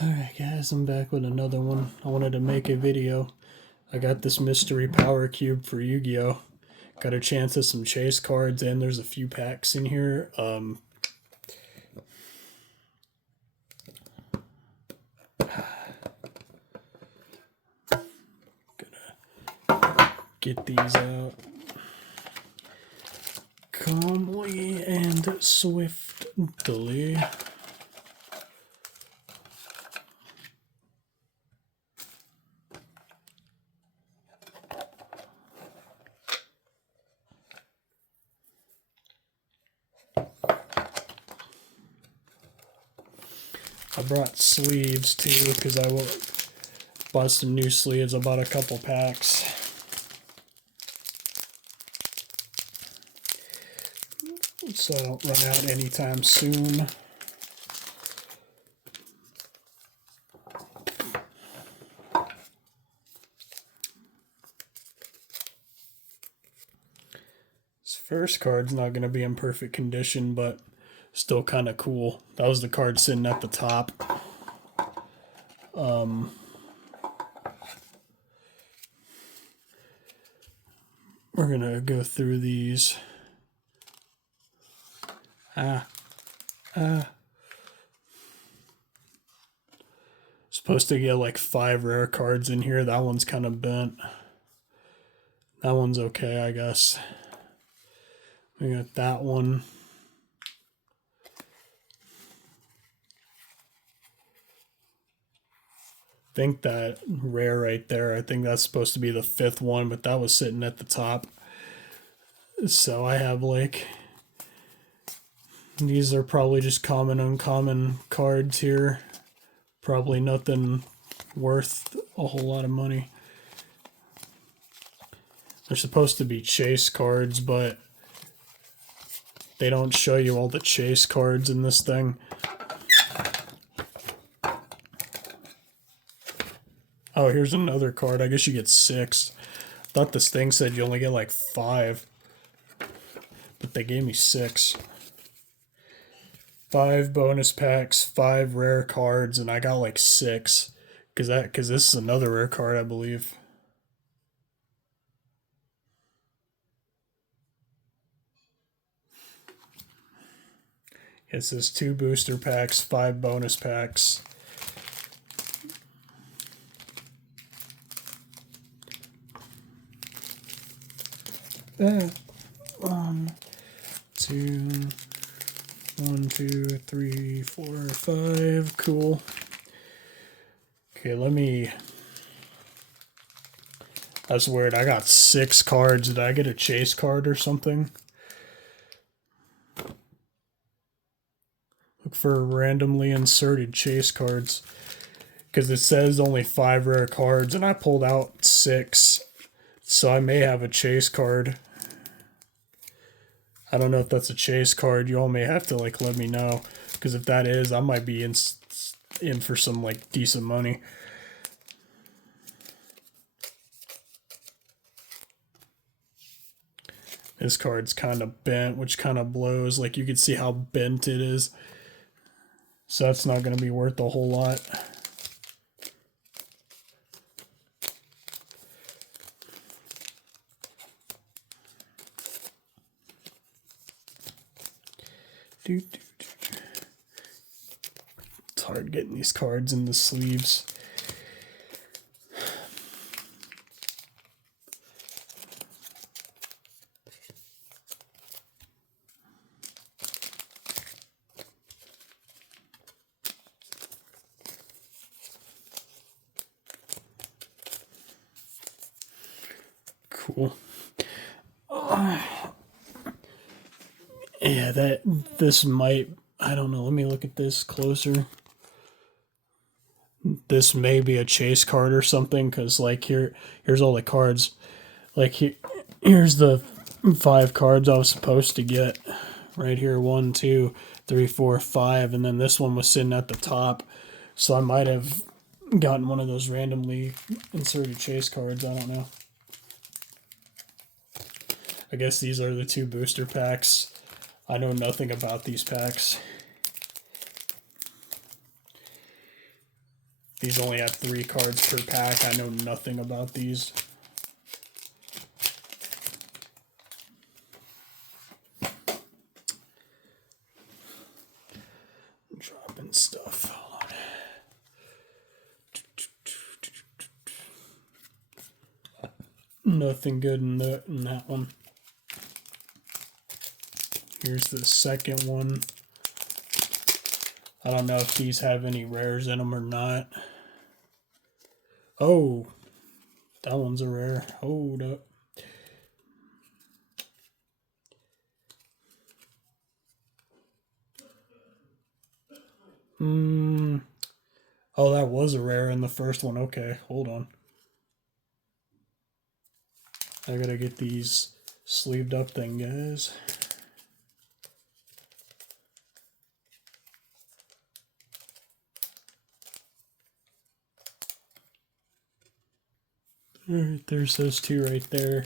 Alright guys, I'm back with another one. I wanted to make a video. I got this mystery power cube for Yu-Gi-Oh! Got a chance at some chase cards and there's a few packs in here. Gonna get these out calmly and swiftly. I brought sleeves too because I bought some new sleeves. I bought a couple packs. So I don't run out anytime soon. This first card's not going to be in perfect condition, but still kind of cool. That was the card sitting at the top. We're going to go through these. Supposed to get like 5 rare cards in here. That one's kind of bent. That one's okay, I guess. We got that one. I think that rare right there, I think that's supposed to be the 5th one, but that was sitting at the top. So I have like, these are probably just common, uncommon cards here. Probably nothing worth a whole lot of money. They're supposed to be chase cards, but they don't show you all the chase cards in this thing. Oh, here's another card. I guess you get 6. I thought this thing said you only get like 5. But they gave me 6. 5 bonus packs, 5 rare cards, and I got like 6. Because this is another rare card, I believe. It says 2 booster packs, 5 bonus packs. One, 2, 1, 2, 3, 4, 5. Cool. Okay, let me. That's weird. I got 6 cards. Did I get a chase card or something? Look for randomly inserted chase cards. Because it says only 5 rare cards, and I pulled out 6. So I may have a chase card. I don't know if that's a chase card. You all may have to like let me know, because if that is, I might be in for some like decent money. This card's kind of bent, which kind of blows. Like you can see how bent it is. So that's not going to be worth a whole lot. It's hard getting these cards in the sleeves. Cool. Yeah, this might, I don't know, let me look at this closer. This may be a chase card or something, because like here's all the cards. Like here's the 5 cards I was supposed to get. Right here, 1, 2, 3, 4, 5, and then this one was sitting at the top. So I might have gotten one of those randomly inserted chase cards, I don't know. I guess these are the 2 booster packs. I know nothing about these packs. These only have 3 cards per pack. I know nothing about these. Dropping stuff. Hold on. Nothing good in that one. Here's the second one. I don't know if these have any rares in them or not. Oh, that one's a rare. Hold up. Oh, that was a rare in the first one. Okay, hold on. I gotta get these sleeved up then, guys. Alright, there's those 2 right there.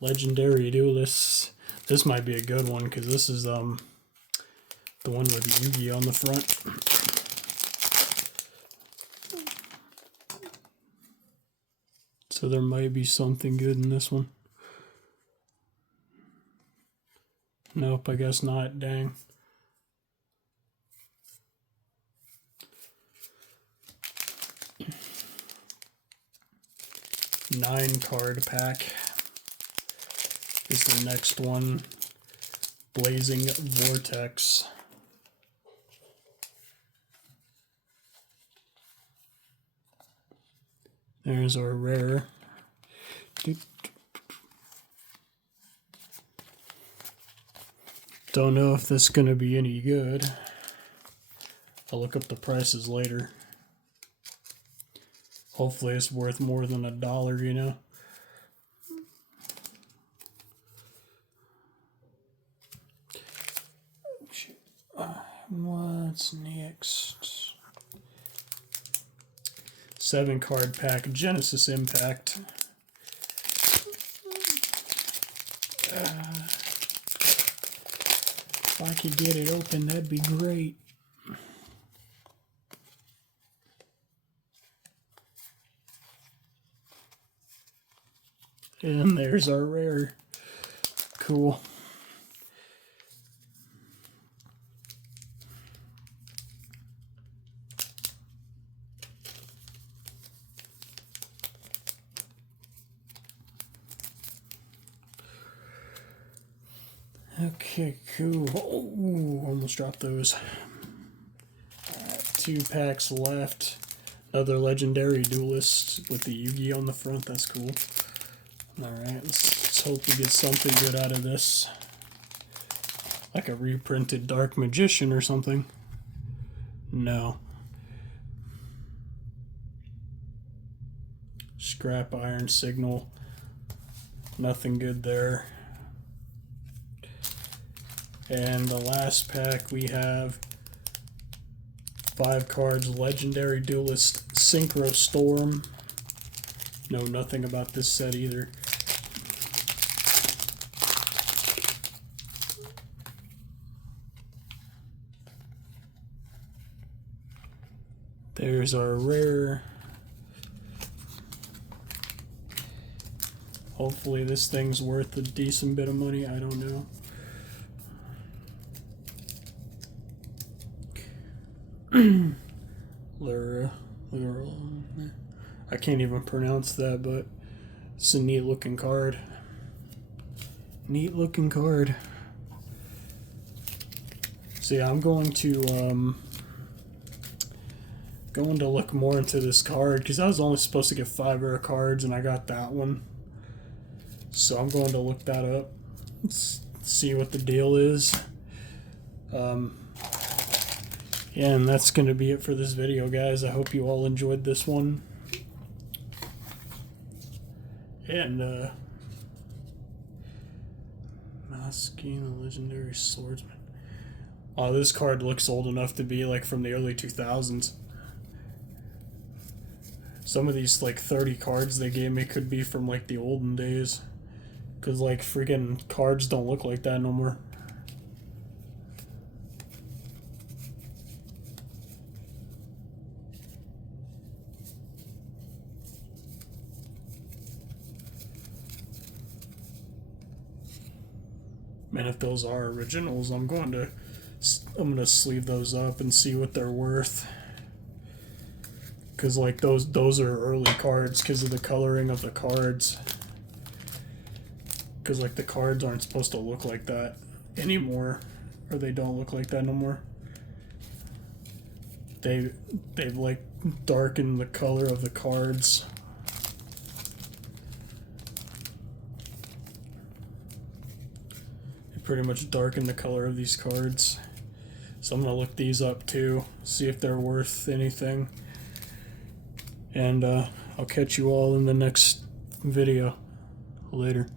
Legendary Duelists. This might be a good one because this is the one with Yugi on the front. So there might be something good in this one. Nope, I guess not. Dang. Nine-card pack is the next one. Blazing Vortex. There's our rare. Don't know if this is going to be any good. I'll look up the prices later. Hopefully it's worth more than $1, you know. What's next? 7-card pack, Genesis Impact. If I could get it open, that'd be great. And there's our rare. Cool. Okay, cool. Oh, almost dropped those. 2 packs left. Another Legendary Duelist with the Yugi on the front. That's cool. Alright, let's hope we get something good out of this. Like a reprinted Dark Magician or something. No. Scrap Iron Signal. Nothing good there. And the last pack we have 5 cards, Legendary Duelist Synchro Storm. Know nothing about this set either. There's our rare. Hopefully this thing's worth a decent bit of money. I don't know. I can't even pronounce that, but it's a neat looking card. Neat looking card. So yeah, I'm going to look more into this card because I was only supposed to get 5 rare cards and I got that one. So I'm going to look that up. See what the deal is. Yeah, and that's going to be it for this video, guys. I hope you all enjoyed this one. And, Masking the Legendary Swordsman. Oh, this card looks old enough to be, like, from the early 2000s. Some of these, like, 30 cards they gave me could be from, like, the olden days. Because, like, freaking cards don't look like that no more. And if those are originals, I'm gonna sleeve those up and see what they're worth. Cause like those are early cards because of the coloring of the cards. Cause like the cards aren't supposed to look like that anymore, or they don't look like that no more. They've like darkened the color of the cards. They pretty much darken the color of these cards. So I'm gonna look these up too, see if they're worth anything. And I'll catch you all in the next video. Later.